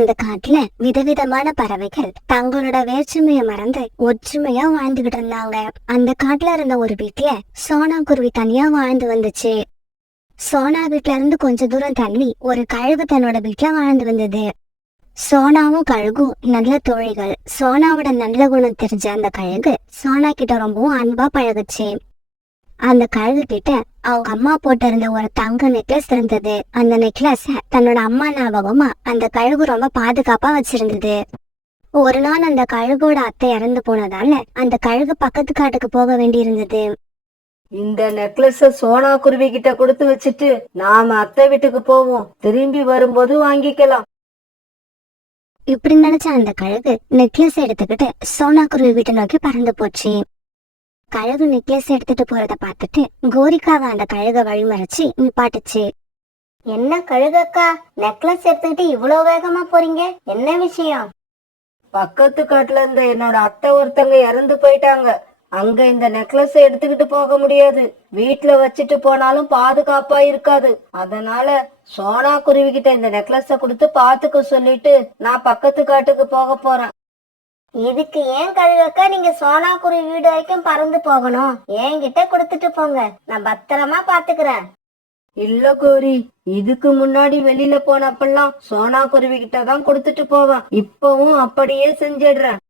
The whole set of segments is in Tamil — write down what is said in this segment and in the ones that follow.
அந்த காட்டுல விதவிதமான பறவைகள் தங்களோட வேற்றுமையை மறந்து ஒற்றுமையா வாழ்ந்துகிட்டு இருந்தாங்க. அந்த காட்டுல இருந்த ஒரு வீட்டுல சோனா குருவி தனியா வாழ்ந்து வந்துச்சு. சோனா வீட்டுல இருந்து கொஞ்ச தூரம் தள்ளி ஒரு கழுகு தன்னோட வீட்டுல வாழ்ந்து வந்தது. சோனாவும் கழுகும் நல்ல தோழிகள். சோனாவோட நல்ல குணம் தெரிஞ்ச அந்த கழுகு சோனா கிட்ட ரொம்பவும் அன்பா பழகுச்சு. அந்த கழுகு கிட்ட அவங்க அம்மா போட்டு இருந்த ஒரு தங்க நெக்லஸ் இருந்தது. அந்த நெக்லஸ் தன்னோட அம்மா ஞாபகமா அந்த கழுகு ரொம்ப பாதுகாப்பா வச்சிருந்தது. ஒரு நாள் அந்த கழுகோட அத்தை இறந்து போனதால அந்த கழுகு பக்கத்து காட்டுக்கு போக வேண்டி இருந்தது. இந்த நெக்லஸ சோனா குருவி கிட்ட கொடுத்து வச்சுட்டு நாம அத்தை வீட்டுக்கு போவோம், திரும்பி வரும்போது வாங்கிக்கலாம். இப்படி நினைச்ச அந்த கழுகு நெக்லஸ் எடுத்துக்கிட்டு சோனா குருவி வீட்டை நோக்கி பறந்து போச்சு. கழுகு நெக்லஸ் எடுத்துட்டு போறத பார்த்துட்டு கோரிக்காவை அந்த கழுக வழிமறைச்சு நிப்பாட்டுச்சு. என்ன கழுகக்கா, நெக்லஸ் எடுத்துக்கிட்டு இவ்வளவு வேகமா போறீங்க, என்ன விஷயம்? பக்கத்து காட்டுல இருந்த என்னோட அத்தை ஒருத்தங்க இறந்து போயிட்டாங்க. அங்க இந்த நெக்லஸ் எடுத்துக்கிட்டு போக முடியாது, வீட்டுல வச்சுட்டு போனாலும் பாதுகாப்பா இருக்காது. அதனால சோனா குருவி கிட்ட இந்த நெக்லஸ கொடுத்து பாத்துக்க சொல்லிட்டு நான் பக்கத்து காட்டுக்கு போக போறேன். இதுக்கு ஏன் கழுகக்கா நீங்க சோனா குருவி வீடு வரைக்கும் பறந்து போகணும்? என்கிட்ட கொடுத்துட்டு போங்க, நான் பத்திரமா பாத்துக்கிறேன். இல்ல கோரி, இதுக்கு முன்னாடி வெளியில போனப்பெல்லாம் சோனா குருவி கிட்டதான் கொடுத்துட்டு போவேன். இப்பவும் அப்படியே செஞ்சிடுறேன்.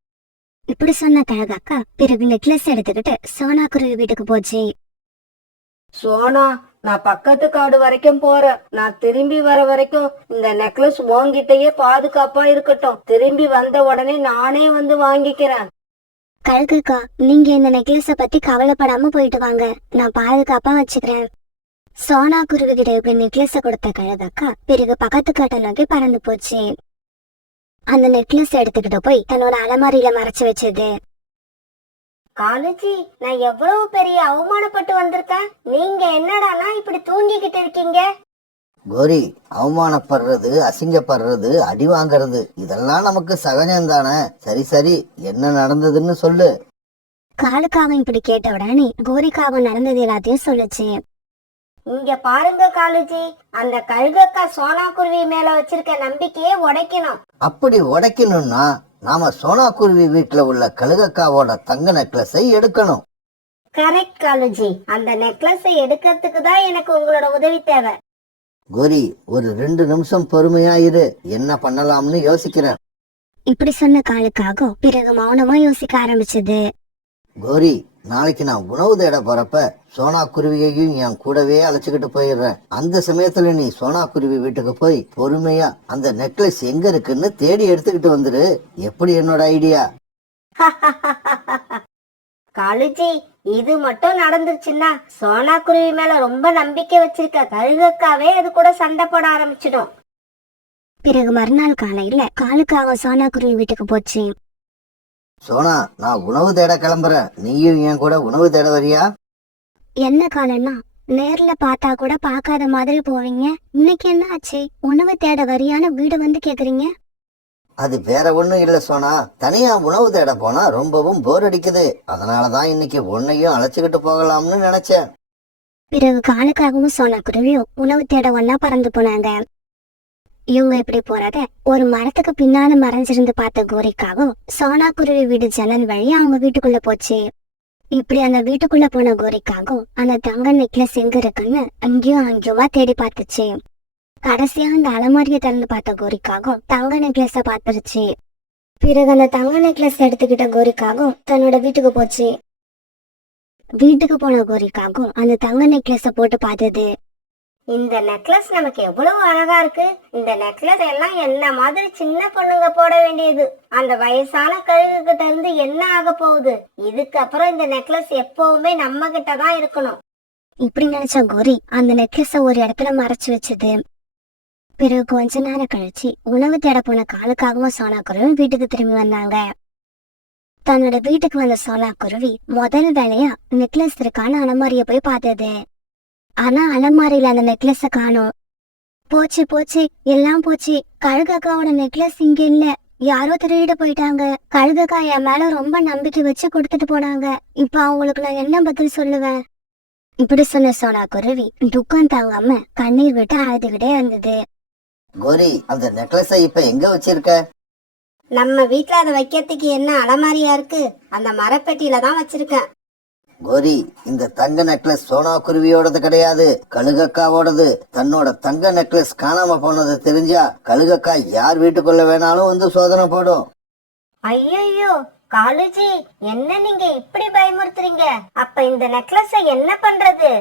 இப்படி சொன்ன கழுகாக்கா பிறகு நெக்லஸ் எடுத்துக்கிட்டு சோனா குருவி வீட்டுக்கு போச்சு. சோனா, நான் பக்கத்து காடு வரைக்கும் போறேன். நான் திரும்பி வர வரைக்கும் இந்த நெக்லஸ் உன்கிட்டயே பாதுகாப்பா இருக்கட்டும். திரும்பி வந்த உடனே நானே வந்து வாங்கிக்கிறேன். கழுகுக்கா, நீங்க இந்த நெக்லஸ பத்தி கவலைப்படாம போயிட்டு வாங்க, நான் பாதுகாப்பா வச்சுக்கிறேன். சோனா குருவி கிட்ட இப்படி நெக்லஸ கொடுத்த கழுகாக்கா பிறகு பக்கத்து காட்டை நோக்கி பறந்து போச்சு. அந்த நெக்லஸ் எடுத்துக்கிட்டு போய் தன்னோட அலமாரியில மறைச்சு வச்சது. காலேஜி, நான் எவ்வளவு பெரிய அவமானப்பட்டு வந்திருக்கேன், நீங்க என்னடானா இப்படி தூங்கிக்கிட்டு இருக்கீங்க? கோரி, அவமானப்படுறது, அசிங்கப்படுறது, அடி வாங்கறது இதெல்லாம் நமக்கு சகஜம்தானே. சரி சரி, என்ன நடந்ததுன்னு சொல்லு. காலுக்காவன் இப்படி கேட்ட உடனே கோரிக்காவன் நடந்தது எல்லாத்தையும் சொல்லுச்சு. இங்க பாருங்க காலேஜி, அந்த கழுகக்கா சோனா குருவி மேல வச்சிருக்க நம்பிக்கையே உடைக்கணும். அப்படி உடைக்கணும்னா நாம சோனா குருவி வீட்டுல உள்ள கழுகக்காவோட தங்க நெக்லஸை எடுக்கணும். கரெக்ட் காலேஜி, அந்த நெக்லஸை எடுக்கிறதுக்கு தான் எனக்கு உங்களோட உதவி தேவை. கோரி, ஒரு 2 நிமிஷம் பொறுமையா இரு, என்ன பண்ணலாம்னு யோசிக்கிறேன். இப்படி சொன்ன காலுக்காக பிறகு மௌனமா யோசிக்க ஆரம்பிச்சது. கோரி, நாளைக்கு நான் உணவு தேட போறப்ப சோனா குருவியையும் என் கூடவே அழைச்சுக்கிட்டு போயிடுறேன். அந்த சமயத்துல நீ சோனா குருவி வீட்டுக்கு போய் பொறுமையா அந்த நெக்லஸ் எங்க இருக்குன்னு தேடி எடுத்துக்கிட்டு வந்துரு. எப்படி என்னோட ஐடியா? காலேஜி, இது மட்டும் நடந்துருச்சுன்னா சோனா குருவி மேல ரொம்ப நம்பிக்கை வச்சிருக்க கழுகக்காவே அது கூட சண்டை போட ஆரம்பிச்சிடும். பிறகு மறுநாள் காலையில காலுக்காக சோனா குருவி வீட்டுக்கு போச்சு. சோனா, நான் உணவு தேட கிளம்புறேன், நீயும் என் கூட உணவு தேட வரியா? என்ன காலன்னா, நேர்ல பார்த்தா கூட பாக்காத மாதிரி போவீங்க, இன்னைக்கு என்ன ஆச்சு, உணவு தேட வரியான வீடு வந்து கேக்குறீங்க? அது வேற ஒண்ணும் இல்ல சோனா, தனியா உணவு தேட போனா ரொம்பவும் போர் அடிக்குது. அதனாலதான் இன்னைக்கு உன்னையும் அழைச்சுக்கிட்டு போகலாம்னு நினைச்சேன். பிறகு காலுக்காகவும் சோனா குருவியும் உணவு தேட ஒன்னா பறந்து போனாங்க. இவங்க இப்படி போறத ஒரு மரத்துக்கு பின்னால மறைஞ்சிருந்து பார்த்த கோரிக்காகவும் சோனா குருவி வீடு ஜன்னல் வழியா அவங்க வீட்டுக்குள்ள போச்சு. இப்படி அந்த வீட்டுக்குள்ள போன கோரிக்காகவும் அந்த தங்க நெக்லஸ் எங்க இருக்குன்னு அங்கேயும் அங்கேயுமா தேடி பார்த்துச்சு. கடைசியா அந்த அலமாரியை திறந்து பார்த்த கோரிக்காகவும் தங்க நெக்லஸ பாத்துருச்சு. பிறகு அந்த தங்க நெக்லஸ் எடுத்துக்கிட்ட கோரிக்காகவும் தன்னோட வீட்டுக்கு போச்சு. வீட்டுக்கு போன கோரிக்காகவும் அந்த தங்க நெக்லஸ போட்டு பார்த்தது. இந்த நெக்லஸ் நமக்கு எவ்வளவு அழகா இருக்கு, இந்த நெக்லஸ் எல்லாம் என்ன மாதிரி சின்ன பொண்ணுங்க போட வேண்டியது, அந்த வயசான கழுகு கிட்ட இருந்து என்ன ஆக போகுது, இதுக்கப்புறம் இந்த நெக்லஸ் எப்பவுமே நம்ம கிட்டதான் இருக்கணும். இப்படி நினைச்ச கோரி அந்த நெக்லஸ ஒரு இடத்துல மறைச்சு வச்சது. பிறகு கொஞ்ச நேரம் கழிச்சு உணவு தேட போன காலுக்காகவும் சோனா குருவி வீட்டுக்கு திரும்பி வந்தாங்க. தன்னோட வீட்டுக்கு வந்த சோனா குருவி முதல் வேலையா நெக்லஸ் இருக்கான அலமாரிய போய் பார்த்தது. ஆனா அலமாரியில அந்த நெக்லஸ காணோம். போச்சு போச்சு, எல்லாம் போச்சு, கழுகக்காவோட நெக்லஸ் இங்க இல்ல, யாரோ திருடிட்டு போயிட்டாங்க. கழுகக்கா என் மேல ரொம்ப நம்பிக்கை வச்சு கொடுத்துட்டு போனாங்க, இப்ப அவங்களுக்கு நான் என்ன பதில் சொல்லுவேன்? இப்படி சொன்ன சோனா குருவி துக்கம் தாங்காம கண்ணீர் விட்டு அழுதுகிட்டே இருந்தது. கோரி, அந்த நெக்லஸை இப்ப எங்க வச்சிருக்க? நம்ம வீட்ல அதை வைக்கிறதுக்கு என்ன அலமாரியா இருக்கு, அந்த மரப்பெட்டியில தான் வச்சிருக்கேன். கோரி, இந்த தங்க நெக்லஸ் சோனா குருவியோடது கிடையாது, கழுகக்காவோடது. தன்னோட தங்க நெக்லஸ் காணாம போனது தெரிஞ்சா கழுகக்கா யார் வீட்டுக்குள்ள வேணாலும் வந்து சோதனை போடும். ஐயோ காலுஜி, என்ன நீங்க இப்படி பயமுறுத்துறீங்க? அப்ப இந்த நெக்லஸ என்ன பண்றது?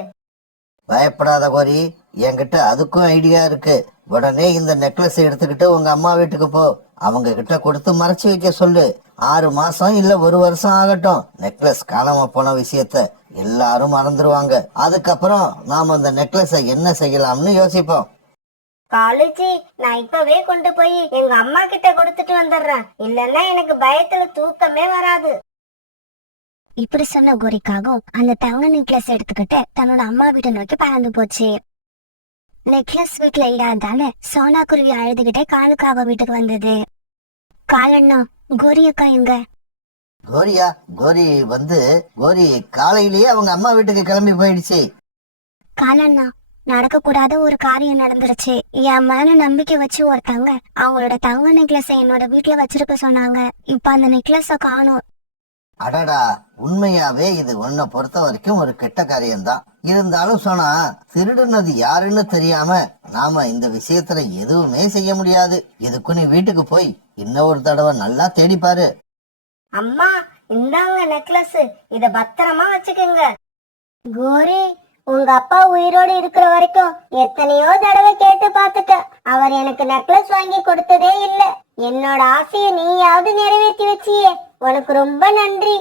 பயப்படாத கோரி, என்கிட்ட அதுக்கும் ஐடியா இருக்கு. உடனே இந்த நெக்லஸ் எடுத்துக்கிட்டு உங்க அம்மா வீட்டுக்கு போ. அவங்க கிட்ட கொடுத்து மறைச்சு வைக்க சொல்லு. 6 மாசம் இல்ல 1 வருஷம் ஆகட்டும், நெக்லஸ் காணாம போன விஷயத்த எல்லாரும் மறந்துருவாங்க. அதுக்கப்புறம் நாம அந்த நெக்லஸை என்ன செய்யலாம்னு யோசிப்போம். காலுஜி, நான் இப்பவே கொண்டு போய் எங்க அம்மா கிட்ட கொடுத்துட்டு வந்துடுறேன். இல்லன்னா எனக்கு பயத்துல தூக்கமே வராது. இப்படி சொன்ன கோரிக்காகவும் அந்த தங்க நெக்லஸ் எடுத்துக்கிட்டு தன்னோட அம்மா வீட்டை நோக்கி பறந்து போச்சு. நெக்லஸ் வீட்டுல இல்லாதால சோனா குருவி அழுதுகிட்டே காலுக்காக வீட்டுக்கு வந்தது. காலண்ணா, கோரி அக்கா எங்க? கோரியா? கோரி காலையிலேயே அவங்க அம்மா வீட்டுக்கு கிளம்பி போயிடுச்சு. காலண்ணா, நடக்க கூடாத ஒரு காரியம் நடந்துருச்சு. என் மேல நம்பிக்கை வச்சு ஒருத்தவங்க அவங்களோட தங்க நெக்லஸை என்னோட வீட்டுல வச்சிருக்க சொன்னாங்க. இப்ப அந்த நெக்லஸ காணோம். அடடா, உண்மையாவே இது உன்னை பொறுத்த வரைக்கும் ஒரு கெட்ட காரியம்தான். இருந்தாலும் சொன்னா, திருடுனது யாருன்னு தெரியாம நாம இந்த விஷயத்துல எதுவுமே செய்ய முடியாது. இதுக்கு நீ வீட்டுக்கு போய் இன்னொரு தடவை நல்லா தேடிப்பாரு. அம்மா, இந்தாங்க நெக்லஸ், இத பத்திரமா வச்சுக்கோங்க. கோரி, உங்க அப்பா உயிரோடு இருக்கிற வரைக்கும் எத்தனையோ தடவை கேட்டு பார்த்துட்டேன். அவர் எனக்கு நெக்லஸ் வாங்கி கொடுத்ததே இல்ல. என்னோட ஆசையை நீயாவது நிறைவேற்றி வச்சியே, உனக்கு ரொம்ப நன்றி.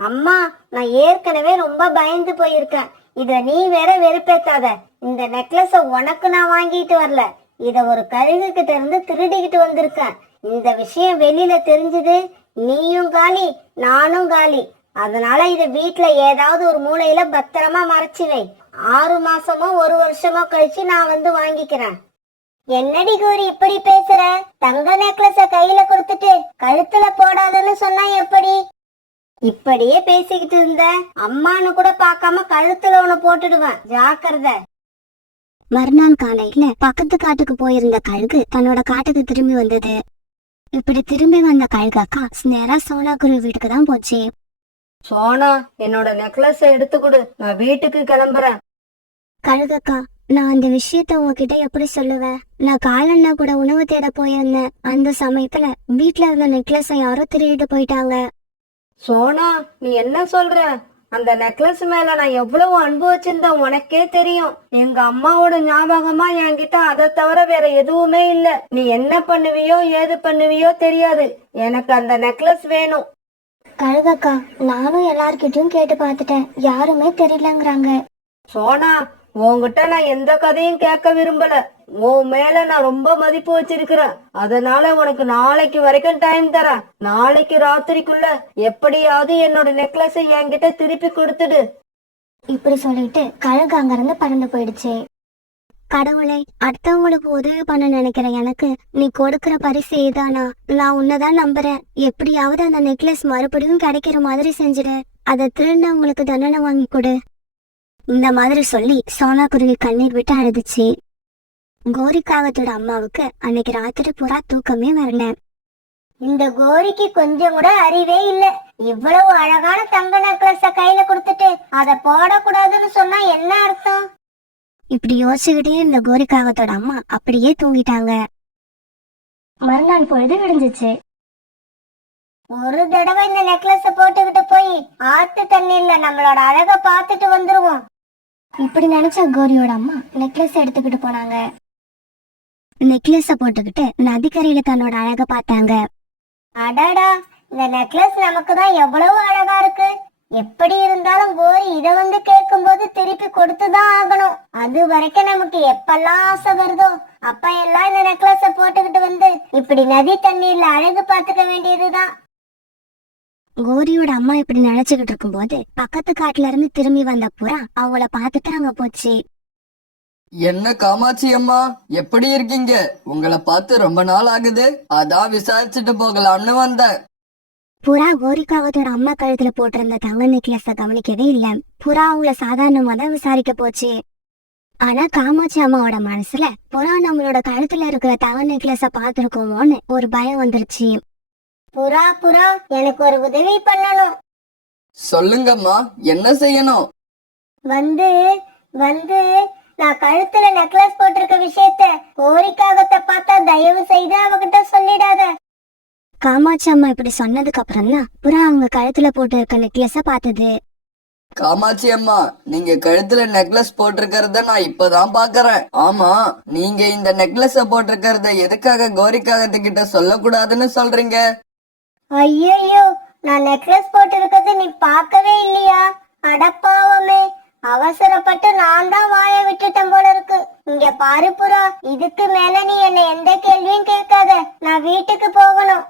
அம்மா, நான் ஏற்கனவே ரொம்ப பயந்து போயிருக்கேன். இத நீ வேற வெறுப்பேத்தாத. இந்த நெக்லஸ உனக்கு நான் வாங்கிட்டு வரல, இத ஒரு கழுகு கிட்ட இருந்து திருடிக்கிட்டு வந்திருக்கேன். இந்த விஷயம் வெளியில தெரிஞ்சது, நீயும் காலி நானும் காலி. அதனால இத வீட்டுல ஏதாவது ஒரு மூலையில பத்திரமா மறைச்சு வை. 6 மாசமோ 1 வருஷமோ கழிச்சு நான் வந்து வாங்கிக்கிறேன். என்னடி கோரி இப்படி பேசுற? தங்க நெக்லஸ கையில கொடுத்துட்டு கழுத்துல போடாதன்னு சொன்னா எப்படி? இப்படியே பேசிக்கிட்டு இருந்த அம்மானு கூட பார்க்காம கழுத்துல உன போட்டுடுவேன், ஜாக்கிரதை. மறுநாள் காலையில பக்கத்து காட்டுக்கு போயிருந்த கழுகு தன்னோட காட்டுக்கு திரும்பி வந்தது. இப்படி திரும்பி வந்த கழுகாக்கா நேரா சோனா குருவி வீட்டுக்கு தான் போச்சு. சோனா, என்னோட நெக்லஸ எடுத்து கொடு, நான் வீட்டுக்கு கிளம்புறேன். கழுகக்கா, நான் அந்த விஷயத்த உங்ககிட்ட எப்படி சொல்லுவேன்? நான் காலண்ணா கூட உணவு தேட போயிருந்தேன். அந்த சமயத்துல வீட்டுல இருந்த நெக்லஸை யாரோ திருடிட்டு போயிட்டாங்க. சோனா, நீ என்ன சொல்ற? அந்த நெக்லஸ் மேல நான் எவ்வளவு அன்பு வச்சிருந்தேன் உனக்கே தெரியும். எங்க அம்மாவோட ஞாபகமா என்கிட்ட அதை தவிர வேற எதுவுமே இல்ல. நீ என்ன பண்ணுவியோ ஏது பண்ணுவியோ தெரியாது, எனக்கு அந்த நெக்லஸ் வேணும். கழுகக்கா, நானும் எல்லார்கிட்டயும் கேட்டு பார்த்துட்டேன், யாருமே தெரியலங்கிறாங்க. சோனா, உன்கிட்ட நான் எந்த கதையும் கேட்க விரும்பல. உன் மேல நான் ரொம்ப மதிப்பு வச்சிருக்கிறேன். அதனால உனக்கு நாளைக்கு வரைக்கும் டைம் தரேன். நாளைக்கு ராத்திரிக்குள்ள எப்படியாவது என்னோட நெக்லஸை என்கிட்ட திருப்பி கொடுத்துடு. இப்படி சொல்லிட்டு கழுகு அங்கிருந்து பறந்து போயிடுச்சு. கடவுளை, அடுத்தவங்களுக்கு உதவி பண்ண நினைக்கிற எனக்கு நீ கொடுக்கிற பரிசு ஏதானா? நான் உன்னதான் நம்புறேன். எப்படியாவது அந்த நெக்லஸ் மறுபடியும் கிடைக்கிற மாதிரி செஞ்சுடு. அதை திருடினவங்களுக்கு தண்டனை வாங்கி கொடு. இந்த மாதிரி சொல்லி சோனா குருவி கண்ணீர் விட்டு அழுதுச்சு. கோரிக்காகத்தோட அம்மாவுக்கு அன்னைக்கு ராத்திரி பூரா தூக்கமே வரல. இந்த கோரிக்கு கொஞ்சம் கூட அறிவே இல்ல. இவ்வளவு அழகான தங்க நெக்லஸ கையில கொடுத்துட்டு அதை போடக்கூடாதுன்னு சொன்னா என்ன அர்த்தம்? இப்படி யோசிச்சுக்கிட்டே இந்த கோரிக்காகத்தோட அம்மா அப்படியே தூங்கிட்டாங்க. மறுநாள் பொழுது விடிஞ்சிச்சு. ஒரு தடவை இந்த நெக்லஸ போட்டுக்கிட்டு போய் ஆத்து தண்ணீர்ல நம்மளோட அழக பாத்துட்டு வந்துருவோம். இப்படி நினைச்ச கோரியோட அம்மா நெக்லஸ் எடுத்துக்கிட்டு போனாங்க. நெக்லஸ போட்டுக்கிட்டு நதிக்கரையில தன்னோட அழக பார்த்தாங்க. அடடா, இந்த நெக்லஸ் நமக்கு தான் எவ்வளவு அழகா இருக்கு. எப்படி இருந்தாலும் கோரி இத வந்து கேட்கும் போது திருப்பி கொடுத்துதான் ஆகணும். அது வரைக்கும் நமக்கு எப்பெல்லாம் ஆசை வருதோ அப்ப எல்லாம் இந்த நெக்லஸ போட்டுக்கிட்டு வந்து இப்படி நதி தண்ணீர்ல அழகு பார்த்துக்க வேண்டியதுதான். கோரியோட அம்மா இப்படி நினைச்சுக்கிட்டு இருக்கும் போது பக்கத்து காட்டுல இருந்து திரும்பி வந்த புறா அவங்கள பார்த்துட்டு அங்க போச்சு. என்ன காமாட்சி அம்மா, எப்படி இருக்கீங்க? உங்களை பார்த்து ரொம்ப நாள் ஆகுது, அதான் விசாரிச்சுட்டு போகலாம்னு வந்தேன். புறா கோரிக்காகத்தோட அம்மா கழுத்துல போட்டிருந்த தங்க நெக்லஸ கவனிக்கவே இல்ல. புறா அவங்கள சாதாரணமா தான் விசாரிக்க போச்சு. ஆனா காமாட்சி அம்மாவோட மனசுல புறா நம்மளோட கழுத்துல இருக்கிற தங்க நெக்லஸ பாத்துருக்கோமோன்னு ஒரு பயம் வந்துருச்சு. புறா புறா, எனக்கு ஒரு உதவி பண்ணணும். சொல்லுங்கம்மா, என்ன செய்யணும்? வந்து வந்து நான் கழுத்துல நெக்லஸ் போட்டிருக்க விஷயத்த கோரிக்காகத்தை பார்த்தா தயவு செய்து அவகிட்ட சொல்லிடாத. காமாட்சி அம்மா இப்படி சொன்னதுக்கு அப்புறம் தான் புறா அவங்க கழுத்துல போட்டு இருக்க நெக்லஸ பார்த்தது. காமாட்சி அம்மா, நீங்க கழுத்துல நெக்லஸ் போட்டிருக்கிறத நான் இப்பதான் பாக்குறேன். ஆமா, நீங்க இந்த நெக்லஸ போட்டிருக்கிறத எதுக்காக கோரிக்காகத்துக்கிட்ட சொல்லக்கூடாதுன்னு சொல்றீங்க? ஐயோ, நான் நெக்லஸ் போட்டிருக்கிறது நீ பார்க்கவே இல்லையா? அடப்பாவமே, அவசரப்பட்டு நான் தான் வாய விட்டுட்டேன் போல இருக்கு. இங்க பாரு புறா, இதுக்கு மேல நீ என்ன எந்த கேள்வியும் கேட்காத. நான் வீட்டுக்கு போகணும்.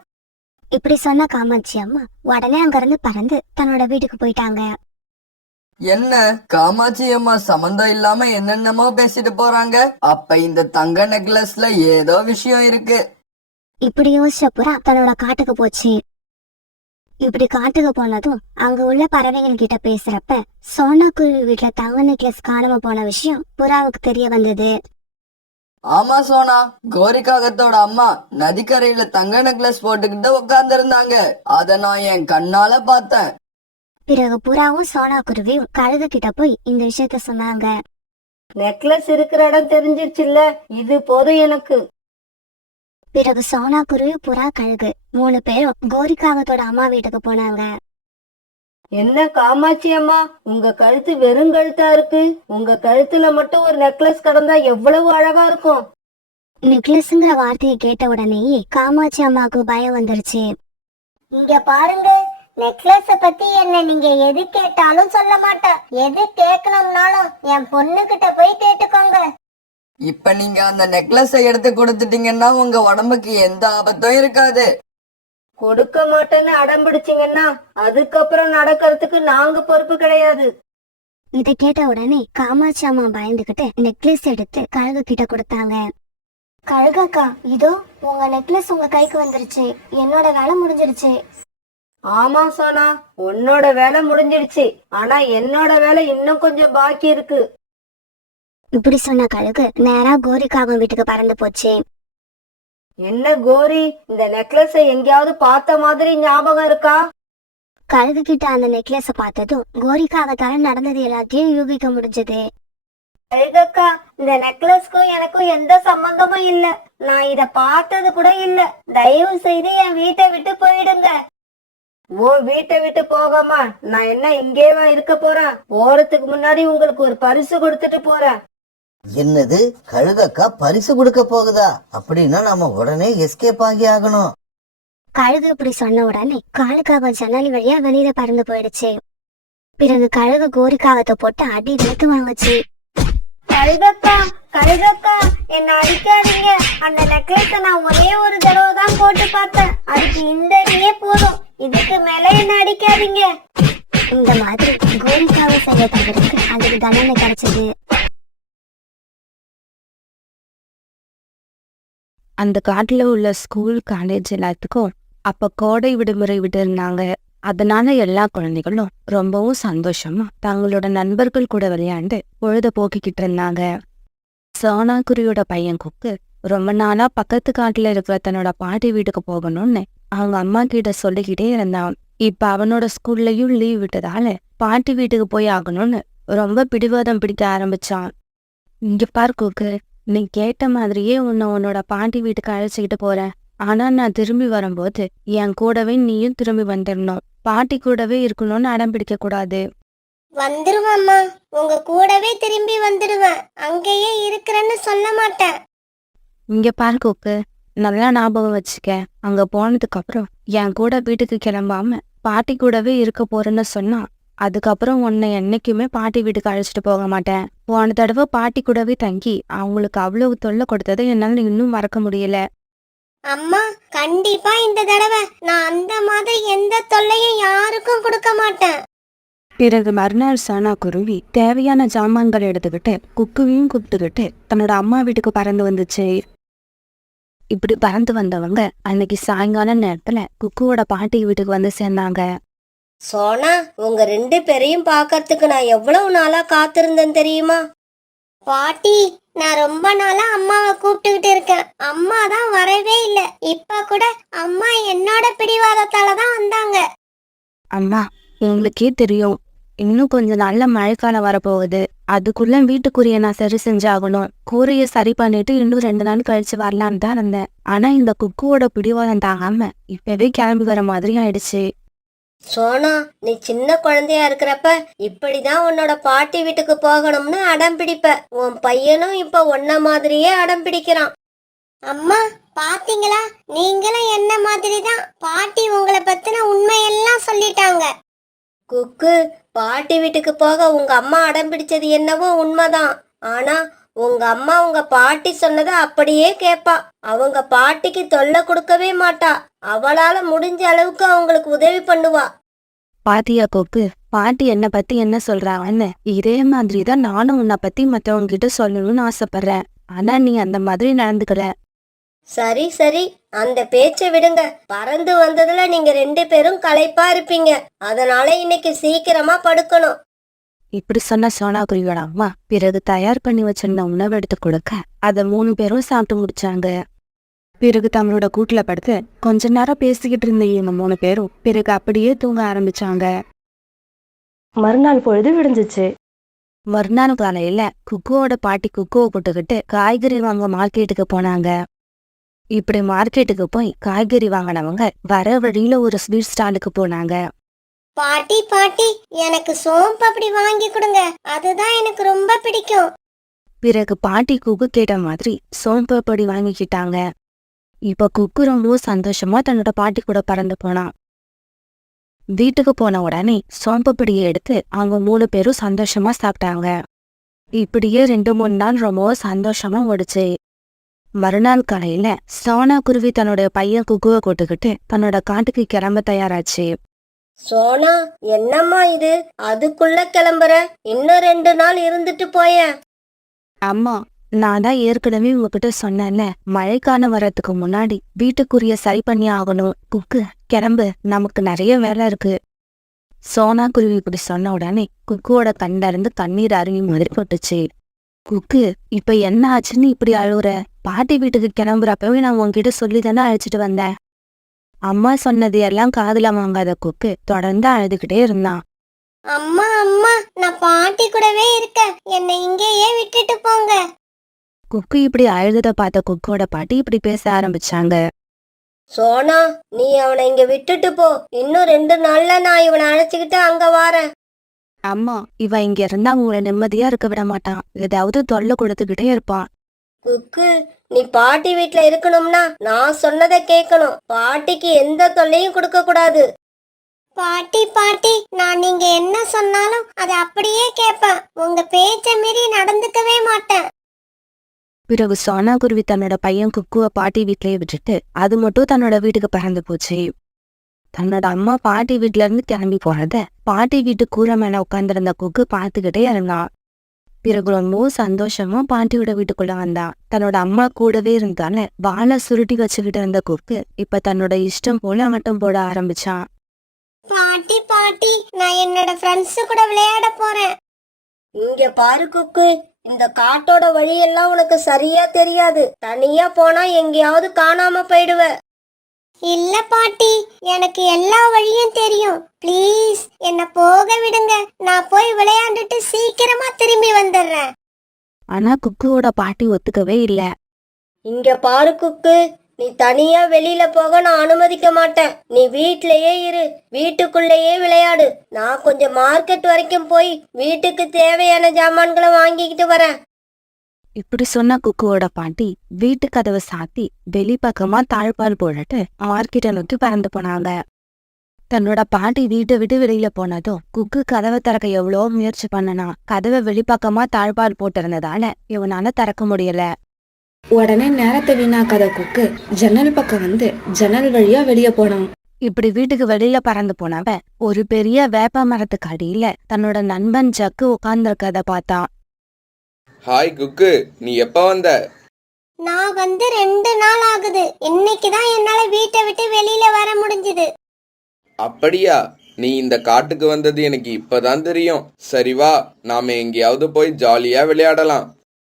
இப்படி சொன்ன காமாட்சி அம்மா உடனே அங்கிருந்து பறந்து தன்னோட வீட்டுக்கு போயிட்டாங்க. என்ன காமாட்சி அம்மா சம்பந்தம் இல்லாம என்னென்னமோ பேசிட்டு போறாங்க. அப்ப இந்த தங்க நெக்லஸ்ல ஏதோ விஷயம் இருக்கு. இப்படி யோசிச்ச புறா தன்னோட காட்டுக்கு போச்சு. இப்படி காட்டுக்கு போனதும் அங்க உள்ள பறவைகள் கிட்ட பேசுறப்ப சோனா குருவி வீட்டுல தங்க நெக்லஸ் காணாம போன விஷயம் புறாவுக்கு தெரிய வந்தது. ஆமா சோனா, கோரிக்காகத்தோட அம்மா நதிக்கரையில தங்க நெக்லஸ் போட்டுக்கிட்டு உட்கார்ந்து இருந்தாங்க. அத நான் என் கண்ணால பார்த்தேன். பிறகு புறாவும் சோனா குருவியும் கழுகு கிட்ட போய் இந்த விஷயத்த சொன்னாங்க. நெக்லஸ் இருக்கிற இடம் தெரிஞ்சிருச்சுல்ல, இது போதும் எனக்கு. பிறகு சோனா குருவி புறா கழுகு 3 பேரும் கோரிக்காகத்தோட அம்மா வீட்டுக்கு போனாங்க. என்ன காமாட்சி அம்மா, உங்க கழுத்து வெறும் கழுத்தா இருக்கு. உங்க கழுத்துல மட்டும் ஒரு நெக்லஸ் கடந்தா எவ்வளவு அழகா இருக்கும். நெக்லஸ்ங்கிற வார்த்தையை கேட்ட உடனேயே காமாட்சி அம்மாவுக்கு பயம் வந்துருச்சு. இங்க பாருங்க, நெக்லஸ பத்தி என்ன நீங்க எது கேட்டாலும் சொல்ல மாட்டேன். எது கேட்கணும்னாலும் என் பொண்ணு கிட்ட போய் கேட்டுக்கோங்க. இப்ப நீங்க அந்த நெக்லஸை எடுத்து கொடுத்துட்டீங்கன்னா உங்க உடம்புக்கு எந்த ஆபத்தும் இருக்காது. கொடுக்க மாட்டேன்னு அடம் பிடிச்சிங்கன்னா அதுக்கப்புறம் நடக்கிறதுக்கு நாங்க பொறுப்பு கிடையாது. இதை கேட்ட உடனே காமாட்சி அம்மா பயந்துகிட்டு நெக்லஸ் எடுத்து கழுகு கிட்ட கொடுத்தாங்க. கழுகக்கா, இதோ உங்க நெக்லஸ் உங்க கைக்கு வந்துருச்சு. என்னோட வேலை முடிஞ்சிருச்சு. ஆமா சோனா, உன்னோட வேலை முடிஞ்சிடுச்சு. ஆனா என்னோட வேலை இன்னும் கொஞ்சம் பாக்கி இருக்கு. இப்படி சொன்ன கழுகு நேரா கோரிக்காகம் வீட்டுக்கு பறந்து போச்சு. என்ன கோரி, இந்த நெக்லஸ எங்கேயாவது பார்த்த மாதிரி ஞாபகம் இருக்கா? கழுகு கிட்ட அந்த நெக்லஸ பார்த்ததும் கோரிக்காகத்தால நடந்தது எல்லாத்தையும் யூகிக்க முடிஞ்சது. அழகக்கா, இந்த நெக்லஸ்க்கும் எனக்கும் எந்த சம்பந்தமும் இல்ல. நான் இத பார்த்தது கூட இல்ல. தயவு செய்து என் வீட்டை விட்டு போயிடுங்க. உன் வீட்டை விட்டு போகாம நான் என்ன இங்கேவா இருக்க போறேன்? போறதுக்கு முன்னாடி உங்களுக்கு ஒரு பரிசு கொடுத்துட்டு போறேன். என்னது, கழுகக்கா பரிசு கொடுக்க போகுதா? அப்படின்னா நாம உடனே எஸ்கேப் ஆகி ஆகணும். கழுகு இப்படி சொன்ன உடனே காலுக்காக ஜன்னல் வழியா வெளியில பறந்து போயிடுச்சு. பிறகு கழுகு கோரிக்காகத்தை போட்டு அடி வெளுத்து வாங்குச்சு. கழுகக்கா, கழுகக்கா, என்ன அடிக்காதீங்க. அந்த நெக்லஸ நான் ஒரே ஒரு தடவை தான் போட்டு பார்த்தேன். அதுக்கு இந்த அடியே போதும். இதுக்கு மேல என்ன அடிக்காதீங்க. இந்த மாதிரி கோரிக்காக செய்ய தவறுக்கு அதுக்கு தண்டனை கிடைச்சது. அந்த காட்டுல உள்ள ஸ்கூல் காலேஜ் எல்லாத்துக்கும் அப்ப கோடை விடுமுறை விட்டு இருந்தாங்க. அதனால எல்லா குழந்தைகளும் ரொம்பவும் சந்தோஷமா தங்களோட நண்பர்கள் கூட விளையாண்டு பொழுத போக்கிக்கிட்டு இருந்தாங்க. சோனா குருவியோட பையன் குக்கு ரொம்ப நாளா பக்கத்து காட்டுல இருக்கிற தன்னோட பாட்டி வீட்டுக்கு போகணும்னு அவங்க அம்மா கிட்ட சொல்லிக்கிட்டே இருந்தான். இப்ப அவனோட ஸ்கூல்லயும் லீவ் விட்டதால பாட்டி வீட்டுக்கு போய் ஆகணும்னு ரொம்ப பிடிவாதம் பிடிக்க ஆரம்பிச்சான். இங்க பார் குக்கு, நீ கேட்ட மாதிரியே உன்னோட பாட்டி வீட்டுக்கு அழைச்சிக்கிட்டு போறேன். ஆனா நான் திரும்பி வரும்போது என் கூடவே நீயும் திரும்பி வந்துடணும். பாட்டி கூடவே இருக்கணும்னு அடம் பிடிக்க கூடாது. வந்துருவாம்மா, உங்க கூடவே திரும்பி வந்துடுவேன். அங்கேயே இருக்கிறேன்னு சொல்ல மாட்டேன். இங்க பாரு குக்கு, நல்லா ஞாபகம் வச்சுக்க. அங்க போனதுக்கு அப்புறம் என் கூட வீட்டுக்கு கிளம்பாம பாட்டி கூடவே இருக்க போறேன்னு சொன்னா அதுக்கப்புறம் உன்னை என்னைக்குமே பாட்டி வீட்டுக்கு அழைச்சிட்டு போக மாட்டேன். போன தடவை பாட்டி கூடவே தங்கி அவங்களுக்கு அவ்வளவு தொல்லை கொடுத்ததை என்னால இன்னும் மறக்க முடியல. அம்மா, கண்டிப்பா இந்த தடவை நான் அந்த மாதிரி எந்த தொல்லையும் யாருக்கும் கொடுக்க மாட்டேன். பிறகு மறுநாள் சோனா குருவி தேவையான ஜாமான்களை எடுத்துக்கிட்டு குக்குவையும் கூப்பிட்டுக்கிட்டு தன்னோட அம்மா வீட்டுக்கு பறந்து வந்துச்சு. இப்படி பறந்து வந்தவங்க அன்னைக்கு சாயங்கால நேரத்துல குக்குவோட பாட்டி வீட்டுக்கு வந்து சேர்ந்தாங்க. சோனா, உங்க 2 பேரையும் பாக்கறதுக்கு நான் எவ்வளவு நாளா காத்திருந்தேன் தெரியுமா? பாட்டி, நான் ரொம்ப நாளா அம்மாவை கூப்பிட்டுக்கிட்டு இருக்கேன். அம்மா தான் வரவே இல்ல. இப்ப கூட அம்மா என்னோட பிடிவாதத்தால தான் வந்தாங்க. அம்மா, உங்களுக்கே தெரியும், இன்னும் கொஞ்ச நாள்ல மழைக்காலம் வரப்போகுது. அதுக்குள்ள வீட்டுக்குரிய நான் சரி செஞ்சாகணும். கூரையை சரி பண்ணிட்டு இன்னும் 2 நாள் கழிச்சு வரலான்னு தான் இருந்தேன். ஆனா இந்த குக்குவோட பிடிவாதம் தாங்காம இப்பவே கிளம்பி வர மாதிரி ஆயிடுச்சு. சோனா, நீ சின்ன குழந்தையா இருக்கிறப்ப இப்படிதான் உன்னோட பாட்டி வீட்டுக்கு போகணும்னு அடம் பிடிப்ப. உன் பையனும் இப்ப உன்ன மாதிரியே அடம் பிடிக்கிறான். அம்மா, பாத்தீங்களா? நீங்களும் என்ன மாதிரி தான். பாட்டி உங்களை பத்தின உண்மையெல்லாம் சொல்லிட்டாங்க. குக்கு, பாட்டி வீட்டுக்கு போக உங்க அம்மா அடம் பிடிச்சது என்னவோ உண்மைதான். ஆனா உங்க அம்மா உங்க பாட்டி சொன்னதை அப்படியே கேப்பா. அவங்க பாட்டிக்கு தொல்லை கொடுக்கவே மாட்டா. அவளால முடிஞ்ச அளவுக்கு அவங்களுக்கு உதவி பண்ணுவா. பாத்தியா கொக்கு, பாட்டி என்னை பத்தி என்ன சொல்றாங்கன்னு? இதே மாதிரிதான் நானும் உன்னை பத்தி மத்தவங்க கிட்ட சொல்லணும்னு ஆசைப்படுறேன். ஆனா நீ அந்த மாதிரி நடந்துக்கல. சரி சரி, அந்த பேச்சை விடுங்க. பறந்து வந்ததுல நீங்க 2 பேரும் களைப்பா இருப்பீங்க. அதனால இன்னைக்கு சீக்கிரமா படுக்கணும். இப்படி சொன்ன சோனா குருவியோட அம்மா பிறகு தயார் பண்ணி வச்சிருந்த உணவு எடுத்து கொடுக்க அதை 3 பேரும் சாப்பிட்டு முடிச்சாங்க. பிறகு தங்களோட கூட்டுல படுத்து கொஞ்ச நேரம் பேசிக்கிட்டு இருந்த இவங்க 3 பேரும் பிறகு அப்படியே தூங்க ஆரம்பிச்சாங்க. மறுநாள் பொழுது விடிஞ்சிச்சு. மறுநாள் காலையில குக்குவோட பாட்டி குக்குவை போட்டுக்கிட்டு காய்கறி வாங்க மார்க்கெட்டுக்கு போனாங்க. இப்படி மார்க்கெட்டுக்கு போய் காய்கறி வாங்கினவங்க வர வழியில ஒரு ஸ்வீட் ஸ்டாலுக்கு போனாங்க. பாட்டி பாட்டி, எனக்கு சோம்பப்படி வாங்கி கொடுங்க. அதுதான் எனக்கு ரொம்ப பிடிக்கும். பிறகு பாட்டி குக்கு கேட்ட மாதிரி சோம்பப்படி வாங்கிக்கிட்டாங்க. இப்ப குக்கு ரொம்பவும் சந்தோஷமா தன்னோட பாட்டி கூட பறந்து போனான். வீட்டுக்கு போன உடனே சோம்பப்படியை எடுத்து அவங்க 3 பேரும் சந்தோஷமா சாப்பிட்டாங்க. இப்படியே 2-3 நாள் ரொம்பவும் சந்தோஷமா ஓடுச்சு. மறுநாள் காலையில சோனா குருவி தன்னுடைய பையன் குக்குவை கூட்டுக்கிட்டு தன்னோட காட்டுக்கு கிளம்ப தயாராச்சு. சோனா, என்னம்மா இது? அதுக்குள்ள கிளம்புற? இன்னும் 2 நாள் இருந்துட்டு போயேன். அம்மா, நான் தான் ஏற்கனவே உங்ககிட்ட சொன்னேன்ல, மழைக்காலம் வர்றதுக்கு முன்னாடி வீட்டுக்குரிய சரி பண்ணி ஆகணும். குக்கு, கிளம்பு, நமக்கு நிறைய வேலை இருக்கு. சோனா குருவி இப்படி சொன்ன உடனே குக்குவோட கண்ல இருந்து கண்ணீர் அருவி மாதிரி போட்டுச்சு. குக்கு, இப்ப என்ன ஆச்சுன்னு இப்படி அழுகுற? பாட்டி வீட்டுக்கு கிளம்புறப்பவே நான் உன்கிட்ட சொல்லி தானே அழைச்சிட்டு வந்தேன். அம்மா சொன்னது எல்லாம் காதுல வாங்காத குக்கு தொடர்ந்து அழுதுகிட்டே இருந்தான். அம்மா அம்மா, நான் பாட்டி கூடவே இருக்கேன். என்னை இங்கேயே விட்டுட்டு போங்க. குக்கு இப்படி அழுதத பார்த்த குக்கோட பாட்டி இப்படி பேச ஆரம்பிச்சாங்க. சோனா, நீ அவனை இங்க விட்டுட்டு போ. இன்னும் 2 நாள்ல நான் இவனை அழைச்சுக்கிட்டு அங்க வாரேன். அம்மா, இவ இங்க இருந்தா உங்களை நிம்மதியா இருக்க விட மாட்டான். ஏதாவது தொல்லை கொடுத்துக்கிட்டே இருப்பான். குக்கு, நீ பாட்டி வீட்ல இருக்கணும்னா நான் சொன்னதை கேட்கணும். பாட்டிக்கு எந்த தொல்லையும் கொடுக்க கூடாது. பாட்டி பாட்டி, நான் நீங்க என்ன சொன்னாலும் அதை அப்படியே கேட்பேன். உங்க பேச்சை மீறி நடந்துக்கவே மாட்டேன். பிறகு சோனா குருவி தன்னோட பையன் குக்குவை பாட்டி வீட்லயே விட்டுட்டு அது மட்டும் தன்னோட வீட்டுக்கு பறந்து போச்சு. தன்னோட அம்மா பாட்டி வீட்ல இருந்து கிளம்பி போறத பாட்டி வீட்டு கூரை மேல உட்காந்துருந்த குக்கு பார்த்துக்கிட்டே இருந்தான். பிறகு ரொம்பவும் சந்தோஷமா பாட்டியோட வீட்டுக்குள்ள வந்தான். தன்னோட அம்மா கூடவே இருந்தால வாழை சுருட்டி வச்சுக்கிட்டு இருந்த குக்கு இப்ப தன்னோட இஷ்டம் போல ஆட்டம் போட ஆரம்பிச்சான். பாட்டி பாட்டி, நான் என்னோட ஃப்ரெண்ட்ஸ் கூட விளையாட போறேன். இங்க பாரு குக்கு, இந்த காட்டோட வழியெல்லாம் உனக்கு சரியா தெரியாது. தனியா போனா எங்கேயாவது காணாம போயிடுவ. இல்ல பாட்டி, எனக்கு எல்லா வழியும் தெரியும். ப்ளீஸ் என்ன போக விடுங்க. நான் போய் விளையாண்டுட்டு சீக்கிரமா திரும்பி வந்துடுறேன். ஆனா குக்குவோட பாட்டி ஒத்துக்கவே இல்ல. இங்க பாரு குக்கு, நீ தனியா வெளியில போக நான் அனுமதிக்க மாட்டேன். நீ வீட்லயே இரு, வீட்டுக்குள்ளேயே விளையாடு. நான் கொஞ்சம் மார்க்கெட் வரைக்கும் போய் வீட்டுக்கு தேவையான ஜாமான்களை வாங்கிக்கிட்டு வரேன். இப்படி சொன்ன குக்குவோட பாட்டி வீட்டு கதவை சாத்தி வெளிப்பக்கமா தாழ்பால் போட்டுட்டு மார்க்கெட்டை நோக்கி பறந்து போனாங்க. தன்னோட பாட்டி வீட்டை விட்டு வெளியில போனதும் குக்கு கதவை திறக்க எவ்வளோ முயற்சி பண்ணனா கதவை வெளிப்பக்கமா தாழ்பால் போட்டிருந்ததால இவனால திறக்க முடியல. உடனே நேரத்தை வீணாக்காத குக்கு ஜன்னல் பக்கம் வந்து ஜன்னல் வழியா வெளியே போனான். இப்படி வீட்டுக்கு வெளியில பறந்து போனவ ஒரு பெரிய வேப்ப மரத்துக்கு அடியில தன்னோட நண்பன் ஜக்கு உட்கார்ந்துருக்கத பார்த்தான். ஹாய் குக்கு, நீ எப்ப வந்த? நான் வந்து 2 நாள் ஆகுது. இன்னைக்குதான் என்னால வீட்டை விட்டு வெளியில வர முடிஞ்சது. அப்படியா? நீ இந்த காட்டுக்கு வந்தது எனக்கு இப்பதான் தெரியும். சரி வா, நாம எங்கேயாவது போய் ஜாலியா விளையாடலாம்.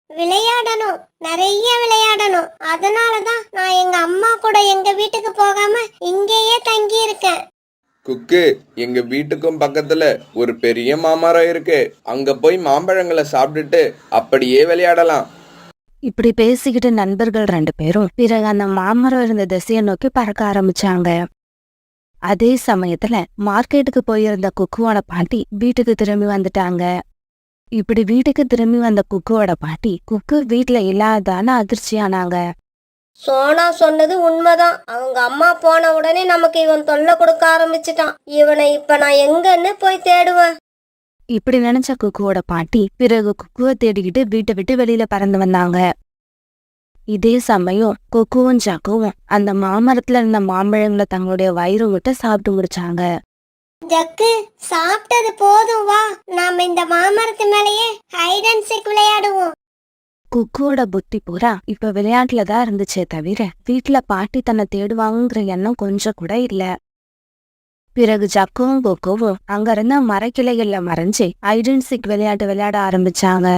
விளையாடணும், நிறைய விளையாடணும். அதனாலதான் நான் எங்க அம்மா கூட எங்க வீட்டுக்கு போகாம இங்கேயே தங்கி இருக்கேன். குக்கு, எங்க வீட்டுக்கும் பக்கத்துல ஒரு பெரிய மாமரம் இருக்கு. அங்க போய் மாம்பழங்களை சாப்பிட்டுட்டு அப்படியே விளையாடலாம். இப்படி பேசிக்கிட்டு நண்பர்கள் 2 பேரும் பிறகு அந்த மாமரம் இருந்த திசையை நோக்கி பறக்க ஆரம்பிச்சாங்க. அதே சமயத்துல மார்க்கெட்டுக்கு போயிருந்த குக்குவோட பாட்டி வீட்டுக்கு திரும்பி வந்துட்டாங்க. இப்படி வீட்டுக்கு திரும்பி வந்த குக்குவோட பாட்டி குக்கு வீட்டுல இல்லாதான அதிர்ச்சியானாங்க. சோனா சொன்னது உண்மைதான். அவங்க அம்மா போன உடனே நமக்கு இவன் தொல்லை கொடுக்க ஆரம்பிச்சிட்டான். இவனை இப்ப நான் எங்கன்னு போய் தேடுவேன். இப்படி நினைச்ச குக்குவோட பாட்டி பிறகு குக்குவை தேடிக்கிட்டு வீட்டை விட்டு வெளியில பறந்து வந்தாங்க. இதே சமயம் குக்குவும் ஜக்குவும் அந்த மாமரத்துல இருந்த மாம்பழங்களை தங்களுடைய வயிறு விட்டு சாப்பிட்டு முடிச்சாங்க. ஜக்கு, சாப்பிட்டது போதும், வா நாம இந்த மாமரத்து மேலேயே ஹைட் அண்ட் சீக் விளையாடுவோம். குக்குவோட புத்தி பூரா இப்ப விளையாட்டுலதான் இருந்துச்சே தவிர வீட்டுல பாட்டி தன்னை தேடுவாங்கங்கிற எண்ணம் கொஞ்சம் கூட இல்ல. பிறகு ஜக்குவும் குக்குவும் அங்க இருந்த மரக்கிளைகள்ல மறைஞ்சு ஹைட் அண்ட் சீக் விளையாட்டு விளையாட ஆரம்பிச்சாங்க.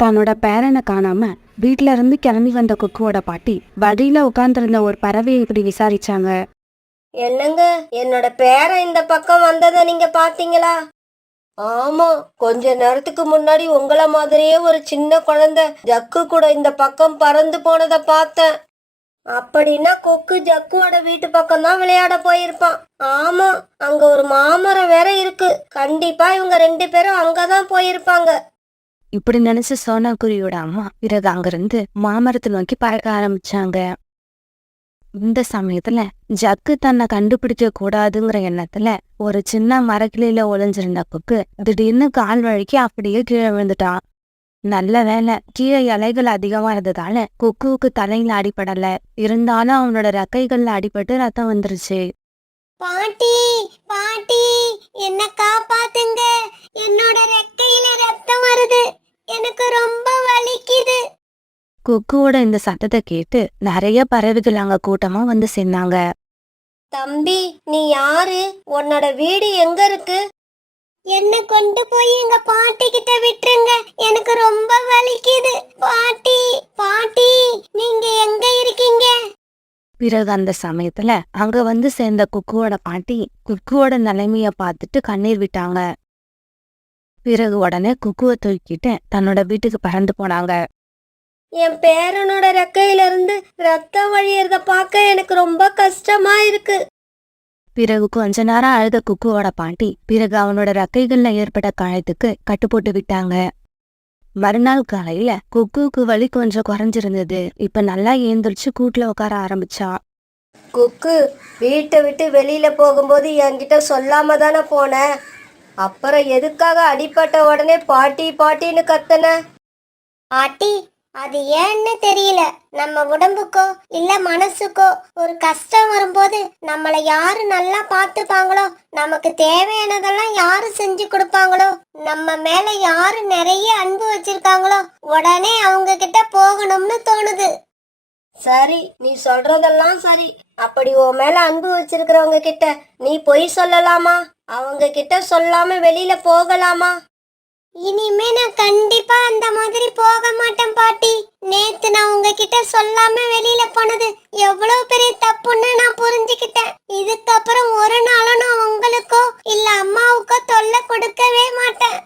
தன்னோட பேரனை காணாம வீட்டுல இருந்து கிளம்பி வந்த குக்குவோட பாட்டி வழியில உட்கார்ந்திருந்த ஒரு பறவையை இப்படி விசாரிச்சாங்க. என்னங்க, என்னோட பேரன் இந்த பக்கம் வந்ததை நீங்க பாத்தீங்களா? ஆமா, கொஞ்ச நேரத்துக்கு முன்னாடி உங்கள மாதிரியே ஒரு சின்ன குழந்தை ஜக்கு கூட இந்த பக்கம் பறந்து போனதை பார்த்தேன். அப்படின்னா கொக்கு ஜக்குவோட வீட்டு பக்கம் தான் விளையாட போயிருப்பான். ஆமா, அங்க ஒரு மாமரம் வேற இருக்கு. கண்டிப்பா இவங்க 2 பேரும் அங்கதான் போயிருப்பாங்க. இப்படி நினைச்ச சோனாக்குருவியோட அம்மா பிறகு அங்கிருந்து மாமரத்தை நோக்கி பறக்க ஆரம்பிச்சாங்க. இந்த சமயத்துல ஜக்கு தன்னை கண்டுபிடிக்க கூடாதுங்கிற எண்ணத்துல ஒரு சின்ன மரக்கிளையில ஒளிஞ்சிருந்த கொக்கு திடீர்னு கால் வழுக்கி அப்படியே கீழே விழுந்துட்டான். நல்ல வேலை, கீழே இலைகள் அதிகமா இருந்ததால கொக்குவுக்கு தலையில அடிபடல. இருந்தாலும் அவனோட ரெக்கைகள்ல அடிபட்டு ரத்தம் வந்துருச்சு. பாட்டி, பாட்டி, என்ன காப்பாத்துங்க. என்னோட ரெக்கையில ரத்தம் வருது. எனக்கு ரொம்ப வலிக்குது. கொக்குவோட இந்த சத்தத்தை கேட்டு நிறைய பறவைகள் அங்க கூட்டமா வந்து சேர்ந்தாங்க. தம்பி, நீ யாரு? உன்னோட வீடு எங்க இருக்கு? என்ன கொண்டு போய் எங்க பாட்டி கிட்ட விட்டுருங்க. எனக்கு ரொம்ப வலிக்குது. பாட்டி, பாட்டி, நீங்க எங்க இருக்கீங்க? பிறகு அந்த சமயத்துல அங்க வந்து சேர்ந்த குக்குவோட பாட்டி குக்குவோட நிலைமைய பார்த்துட்டு கண்ணீர் விட்டாங்க. பிறகு உடனே குக்குவை தூக்கிட்டு தன்னோட வீட்டுக்கு பறந்து போனாங்க. என் பேரனோட ரெக்கையில இருந்து ரத்தம் வழியறத பார்க்க எனக்கு ரொம்ப கஷ்டமா இருக்கு. பிறகு கொஞ்ச நேரம் அழுத குக்குவோட பாட்டி பிறகு அவனோட ரெக்கைகள்ல ஏற்பட்ட காயத்துக்கு கட்டு போட்டு விட்டாங்க. மறுநாள் காலையில குக்குவுக்கு வலி கொஞ்சம் குறைஞ்சிருந்தது. இப்ப நல்லா ஏந்திரிச்சு கூட்டுல உட்கார ஆரம்பிச்சா. குக்கு, வீட்டை விட்டு வெளியில போகும்போது என்கிட்ட சொல்லாம தானே போன. அப்புறம் எதுக்காக அடிபட்ட உடனே பாட்டி பாட்டின்னு கத்தன? பாட்டி, அது ஏன்னு தெரியல. நம்ம உடம்புக்கோ இல்ல மனசுக்கோ ஒரு கஷ்டம் வரும்போது நம்மளை யாரு நல்லா பார்த்துப்பாங்களோ, நமக்கு தேவையானதெல்லாம் யாரு செஞ்சு கொடுப்பாங்களோ, நம்ம மேல யாரு நிறைய அன்பு வச்சிருக்காங்களோ உடனே அவங்க கிட்ட போகணும்னு தோணுது. சரி, நீ சொல்றதெல்லாம் சரி. அப்படி உன் மேல அன்பு வச்சிருக்கிறவங்க கிட்ட நீ பொய் சொல்லலாமா? அவங்க கிட்ட சொல்லாம வெளியில போகலாமா? இனிமே நான் கண்டிப்பா அந்த மாதிரி போக மாட்டேன் பாட்டி. நேத்து நான் உங்ககிட்ட சொல்லாம வெளியில போனது எவ்வளவு பெரிய தப்புன்னு நான் புரிஞ்சுக்கிட்டேன். இதுக்கப்புறம் ஒரு நாளும் நான் உங்களுக்கோ இல்ல அம்மாவுக்கோ தொல்லை கொடுக்கவே மாட்டேன்.